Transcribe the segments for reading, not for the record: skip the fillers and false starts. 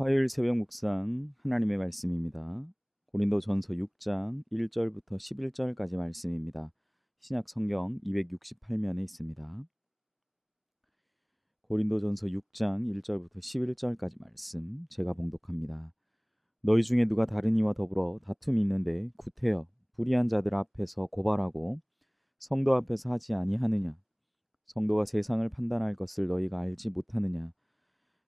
화요일 새벽 묵상 하나님의 말씀입니다. 고린도전서 6장 1절부터 11절까지 말씀입니다. 신약 성경 268면에 있습니다. 고린도전서 6장 1절부터 11절까지 말씀 제가 봉독합니다. 너희 중에 누가 다른 이와 더불어 다툼이 있는데 구태여 불의한 자들 앞에서 고발하고 성도 앞에서 하지 아니하느냐? 성도가 세상을 판단할 것을 너희가 알지 못하느냐?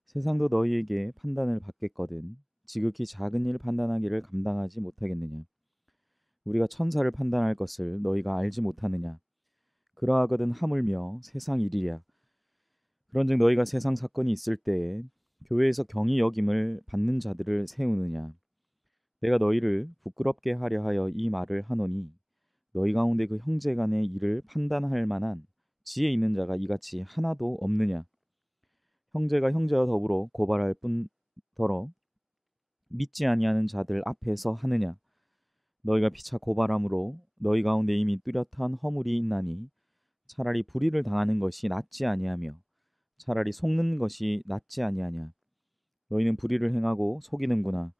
세상도 너희에게 판단을 받겠거든 지극히 작은 일 판단하기를 감당하지 못하겠느냐? 우리가 천사를 판단할 것을 너희가 알지 못하느냐? 그러하거든 하물며 세상 일이랴. 그런즉 너희가 세상 사건이 있을 때에 교회에서 경히 여김을 받는 자들을 세우느냐? 내가 너희를 부끄럽게 하려 하여 이 말을 하노니 너희 가운데 그 형제 간의 일을 판단할 만한 지혜 있는 자가 이같이 하나도 없느냐? 형제가 형제와 더불어 고발할 뿐더러 믿지 아니하는 자들 앞에서 하느냐? 너희가 피차 고발함으로 너희 가운데 이미 뚜렷한 허물이 있나니 차라리 불의를 당하는 것이 낫지 아니하며 차라리 속는 것이 낫지 아니하냐? 너희는 불의를 행하고 속이는구나.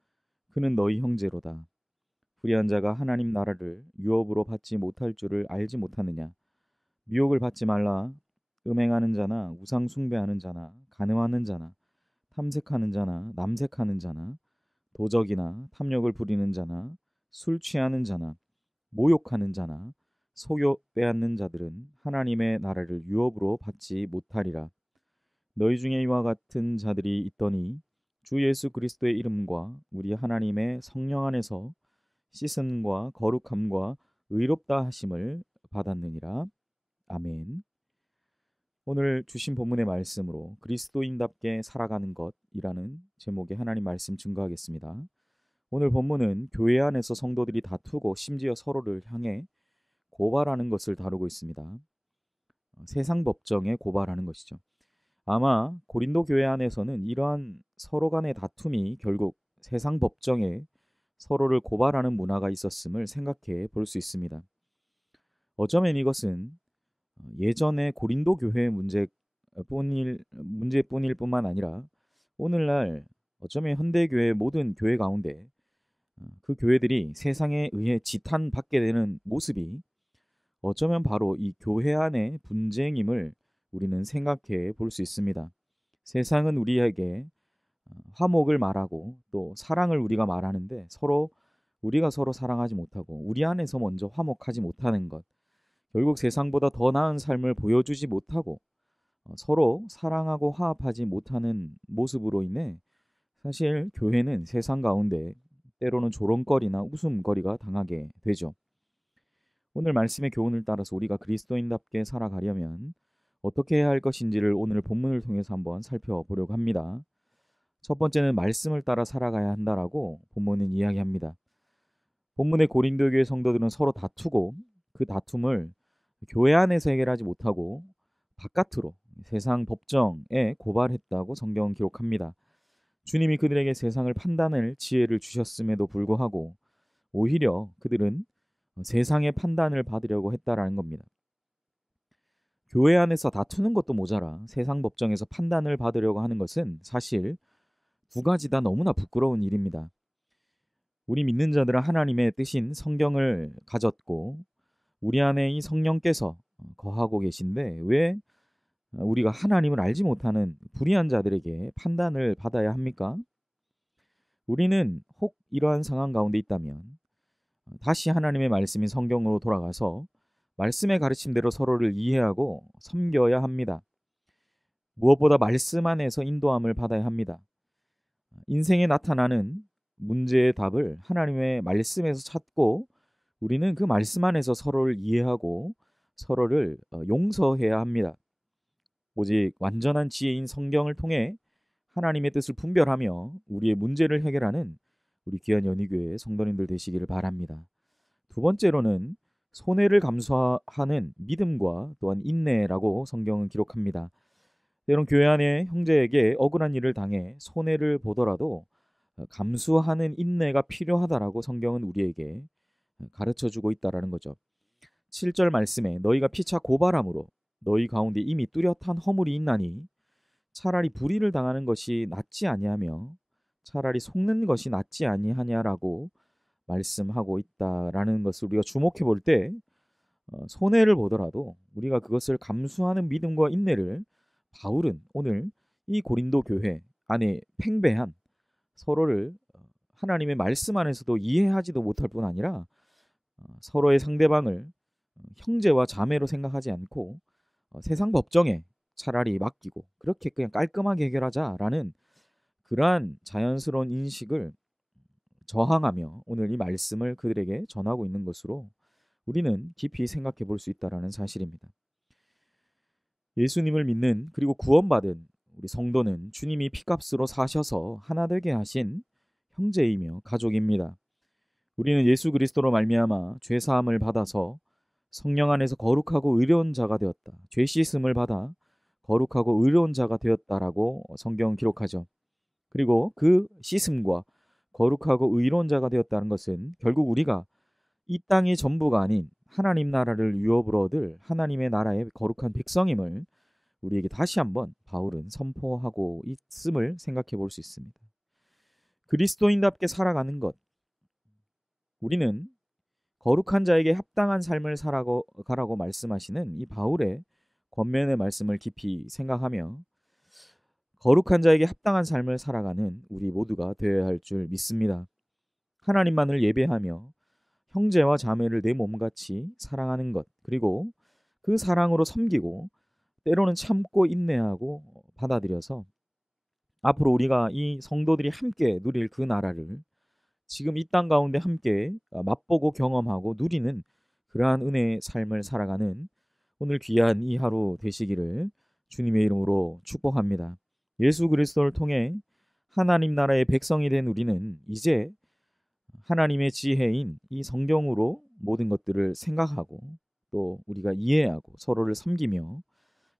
그는 너희 형제로다. 불의한 자가 하나님 나라를 유업으로 받지 못할 줄을 알지 못하느냐? 미혹을 받지 말라. 음행하는 자나 우상 숭배하는 자나 간음하는 자나 탐색하는 자나 남색하는 자나 도적이나 탐욕을 부리는 자나 술 취하는 자나 모욕하는 자나 속여 빼앗는 자들은 하나님의 나라를 유업으로 받지 못하리라. 너희 중에 이와 같은 자들이 있더니 주 예수 그리스도의 이름과 우리 하나님의 성령 안에서 씻음과 거룩함과 의롭다 하심을 받았느니라. 아멘. 오늘 주신 본문의 말씀으로 그리스도인답게 살아가는 것이라는 제목의 하나님 말씀 증거하겠습니다. 오늘 본문은 교회 안에서 성도들이 다투고 심지어 서로를 향해 고발하는 것을 다루고 있습니다. 세상 법정에 고발하는 것이죠. 아마 고린도 교회 안에서는 이러한 서로 간의 다툼이 결국 세상 법정에 서로를 고발하는 문화가 있었음을 생각해 볼 수 있습니다. 어쩌면 이것은 예전의 고린도 교회의 문제뿐일 뿐만 아니라 오늘날 어쩌면 현대교회 모든 교회 가운데 그 교회들이 세상에 의해 지탄받게 되는 모습이 어쩌면 바로 이 교회 안의 분쟁임을 우리는 생각해 볼 수 있습니다. 세상은 우리에게 화목을 말하고 또 사랑을 우리가 말하는데 우리가 서로 사랑하지 못하고 우리 안에서 먼저 화목하지 못하는 것, 결국 세상보다 더 나은 삶을 보여주지 못하고 서로 사랑하고 화합하지 못하는 모습으로 인해 사실 교회는 세상 가운데 때로는 조롱거리나 웃음거리가 당하게 되죠. 오늘 말씀의 교훈을 따라서 우리가 그리스도인답게 살아가려면 어떻게 해야 할 것인지를 오늘 본문을 통해서 한번 살펴보려고 합니다. 첫 번째는 말씀을 따라 살아가야 한다라고 본문은 이야기합니다. 본문의 고린도 교회 성도들은 서로 다투고 그 다툼을 교회 안에서 해결하지 못하고 바깥으로 세상 법정에 고발했다고 성경은 기록합니다. 주님이 그들에게 세상을 판단할 지혜를 주셨음에도 불구하고 오히려 그들은 세상의 판단을 받으려고 했다라는 겁니다. 교회 안에서 다투는 것도 모자라 세상 법정에서 판단을 받으려고 하는 것은 사실 두 가지 다 너무나 부끄러운 일입니다. 우리 믿는 자들은 하나님의 뜻인 성경을 가졌고 우리 안에 이 성령께서 거하고 계신데 왜 우리가 하나님을 알지 못하는 불의한 자들에게 판단을 받아야 합니까? 우리는 혹 이러한 상황 가운데 있다면 다시 하나님의 말씀인 성경으로 돌아가서 말씀의 가르침대로 서로를 이해하고 섬겨야 합니다. 무엇보다 말씀 안에서 인도함을 받아야 합니다. 인생에 나타나는 문제의 답을 하나님의 말씀에서 찾고 우리는 그 말씀 안에서 서로를 이해하고 서로를 용서해야 합니다. 오직 완전한 지혜인 성경을 통해 하나님의 뜻을 분별하며 우리의 문제를 해결하는 우리 귀한 연희교회 성도님들 되시기를 바랍니다. 두 번째로는 손해를 감수하는 믿음과 또한 인내라고 성경은 기록합니다. 때론 교회 안에 형제에게 억울한 일을 당해 손해를 보더라도 감수하는 인내가 필요하다라고 성경은 우리에게 가르쳐주고 있다라는 거죠. 7절 말씀에 너희가 피차 고발함으로 너희 가운데 이미 뚜렷한 허물이 있나니 차라리 불의를 당하는 것이 낫지 아니하며 차라리 속는 것이 낫지 아니하냐라고 말씀하고 있다라는 것을 우리가 주목해 볼 때 손해를 보더라도 우리가 그것을 감수하는 믿음과 인내를 바울은 오늘 이 고린도 교회 안에 팽배한 서로를 하나님의 말씀 안에서도 이해하지도 못할 뿐 아니라 서로의 상대방을 형제와 자매로 생각하지 않고 세상 법정에 차라리 맡기고 그렇게 그냥 깔끔하게 해결하자라는 그러한 자연스러운 인식을 저항하며 오늘 이 말씀을 그들에게 전하고 있는 것으로 우리는 깊이 생각해 볼 수 있다라는 사실입니다. 예수님을 믿는 그리고 구원받은 우리 성도는 주님이 피값으로 사셔서 하나 되게 하신 형제이며 가족입니다. 우리는 예수 그리스도로 말미암아 죄 사함을 받아서 성령 안에서 거룩하고 의로운 자가 되었다. 죄 씻음을 받아 거룩하고 의로운 자가 되었다라고 성경은 기록하죠. 그리고 그 씻음과 거룩하고 의로운 자가 되었다는 것은 결국 우리가 이 땅이 전부가 아닌 하나님 나라를 유업으로 얻을 하나님의 나라의 거룩한 백성임을 우리에게 다시 한번 바울은 선포하고 있음을 생각해 볼 수 있습니다. 그리스도인답게 살아가는 것, 우리는 거룩한 자에게 합당한 삶을 살아가라고 말씀하시는 이 바울의 권면의 말씀을 깊이 생각하며 거룩한 자에게 합당한 삶을 살아가는 우리 모두가 되어야 할 줄 믿습니다. 하나님만을 예배하며 형제와 자매를 내 몸같이 사랑하는 것, 그리고 그 사랑으로 섬기고 때로는 참고 인내하고 받아들여서 앞으로 우리가 이 성도들이 함께 누릴 그 나라를 지금 이 땅 가운데 함께 맛보고 경험하고 누리는 그러한 은혜의 삶을 살아가는 오늘 귀한 이 하루 되시기를 주님의 이름으로 축복합니다. 예수 그리스도를 통해 하나님 나라의 백성이 된 우리는 이제 하나님의 지혜인 이 성경으로 모든 것들을 생각하고 또 우리가 이해하고 서로를 섬기며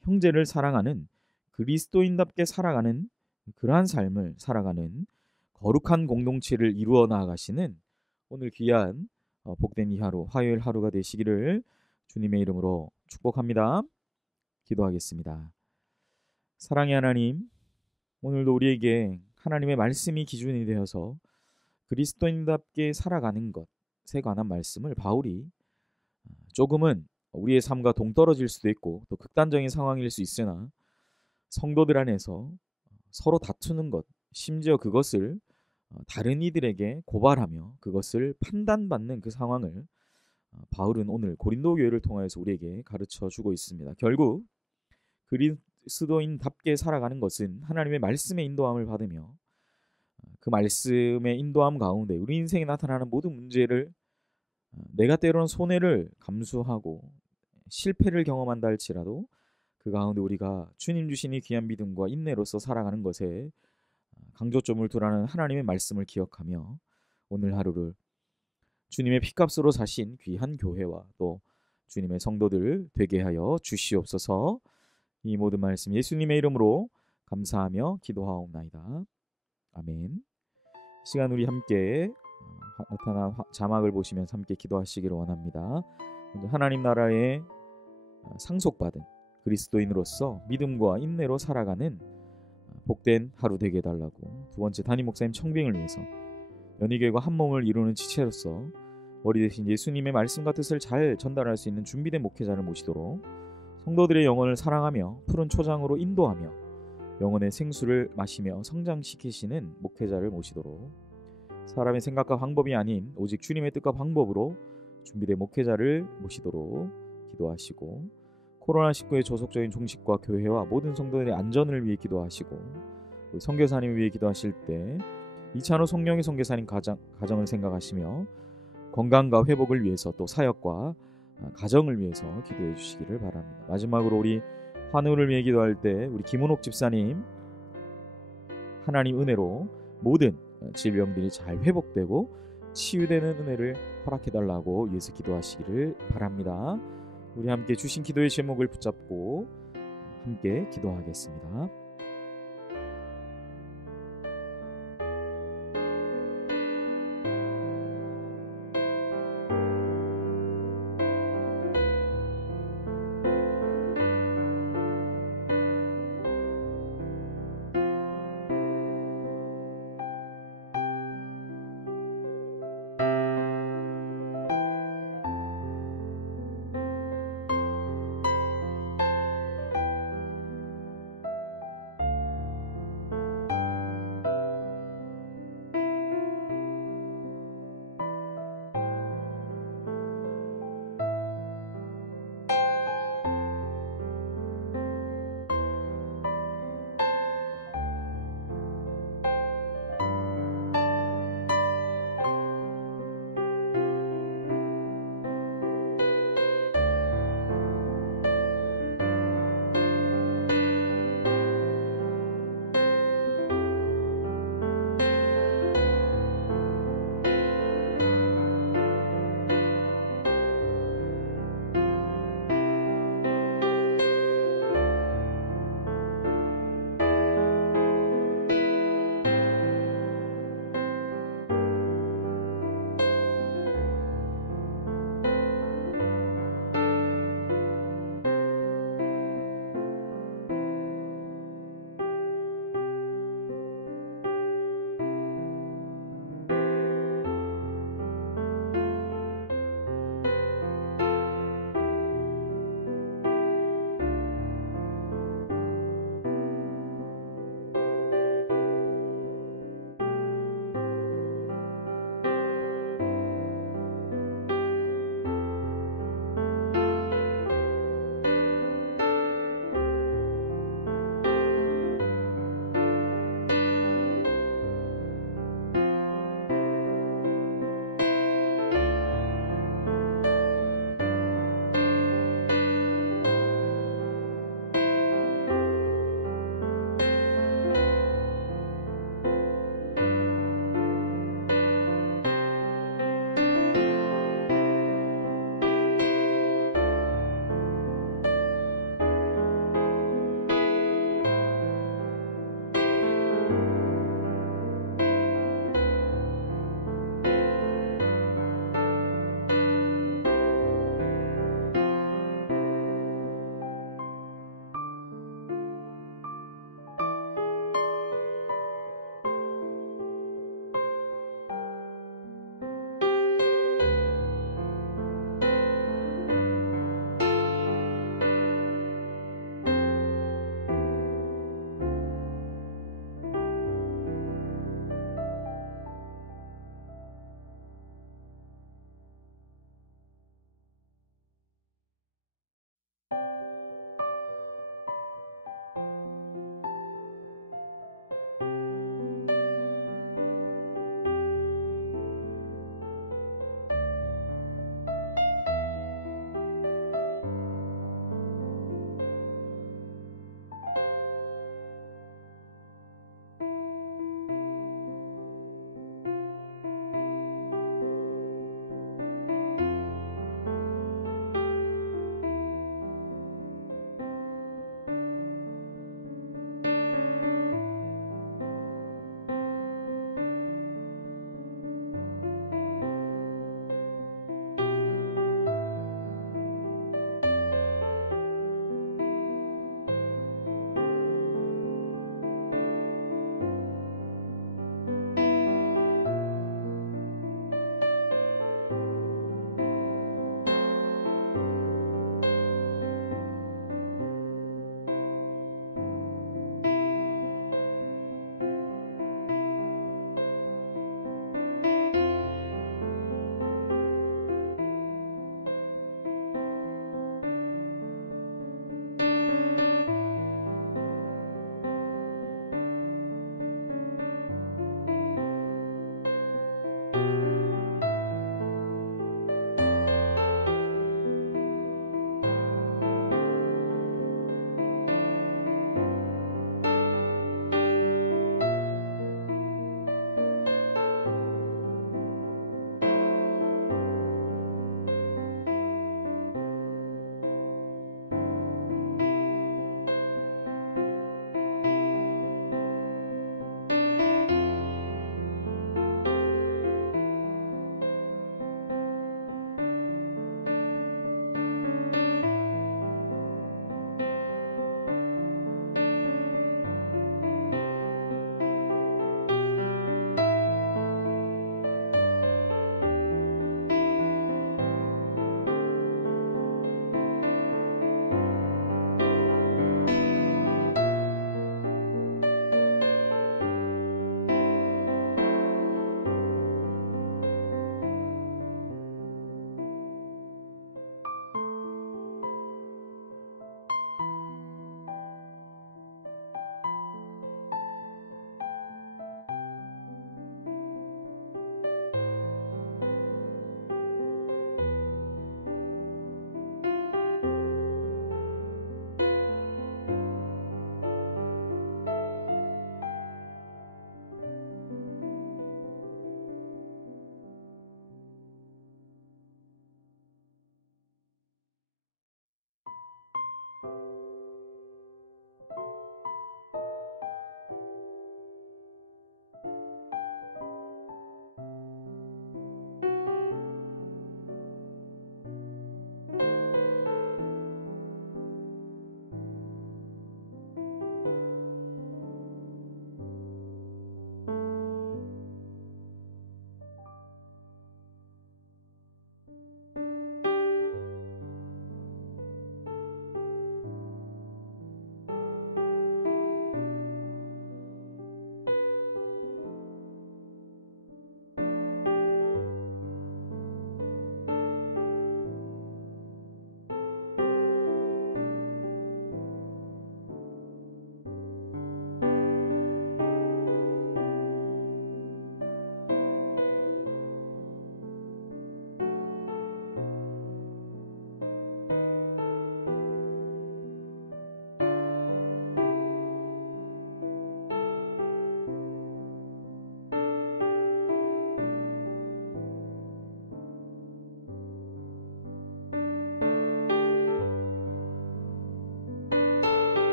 형제를 사랑하는 그리스도인답게 살아가는 그러한 삶을 살아가는 거룩한 공동체를 이루어 나가시는 오늘 귀한 복된 이 하루 화요일 하루가 되시기를 주님의 이름으로 축복합니다. 기도하겠습니다. 사랑의 하나님, 오늘도 우리에게 하나님의 말씀이 기준이 되어서 그리스도인답게 살아가는 것에 관한 말씀을 바울이 조금은 우리의 삶과 동떨어질 수도 있고 또 극단적인 상황일 수 있으나 성도들 안에서 서로 다투는 것, 심지어 그것을 다른 이들에게 고발하며 그것을 판단받는 그 상황을 바울은 오늘 고린도 교회를 통해서 우리에게 가르쳐 주고 있습니다. 결국 그리스도인답게 살아가는 것은 하나님의 말씀의 인도함을 받으며 그 말씀의 인도함 가운데 우리 인생에 나타나는 모든 문제를 내가 때로는 손해를 감수하고 실패를 경험한다 할지라도 그 가운데 우리가 주님 주신 이 귀한 믿음과 인내로서 살아가는 것에 강조점을 두라는 하나님의 말씀을 기억하며 오늘 하루를 주님의 피값으로 사신 귀한 교회와 또 주님의 성도들 되게 하여 주시옵소서. 이 모든 말씀 예수님의 이름으로 감사하며 기도하옵나이다. 아멘. 시간 우리 함께 나타난 자막을 보시면서 함께 기도하시기를 원합니다. 먼저 하나님 나라의 상속받은 그리스도인으로서 믿음과 인내로 살아가는 복된 하루 되게 해달라고, 두 번째 담임 목사님 청빙을 위해서 연희교회가 한 몸을 이루는 지체로서 머리 대신 예수님의 말씀과 뜻을 잘 전달할 수 있는 준비된 목회자를 모시도록, 성도들의 영혼을 사랑하며 푸른 초장으로 인도하며 영혼의 생수를 마시며 성장시키시는 목회자를 모시도록, 사람의 생각과 방법이 아닌 오직 주님의 뜻과 방법으로 준비된 목회자를 모시도록 기도하시고, 코로나19의 조속적인 종식과 교회와 모든 성도들의 안전을 위해 기도하시고, 선교사님을 위해 기도하실 때 이찬호 성령의 선교사님 가정을 생각하시며 건강과 회복을 위해서 또 사역과 가정을 위해서 기도해 주시기를 바랍니다. 마지막으로 우리 환우를 위해 기도할 때 우리 김은옥 집사님 하나님 은혜로 모든 질병들이 잘 회복되고 치유되는 은혜를 허락해달라고 위해서 기도하시기를 바랍니다. 우리 함께 주신 기도의 제목을 붙잡고 함께 기도하겠습니다.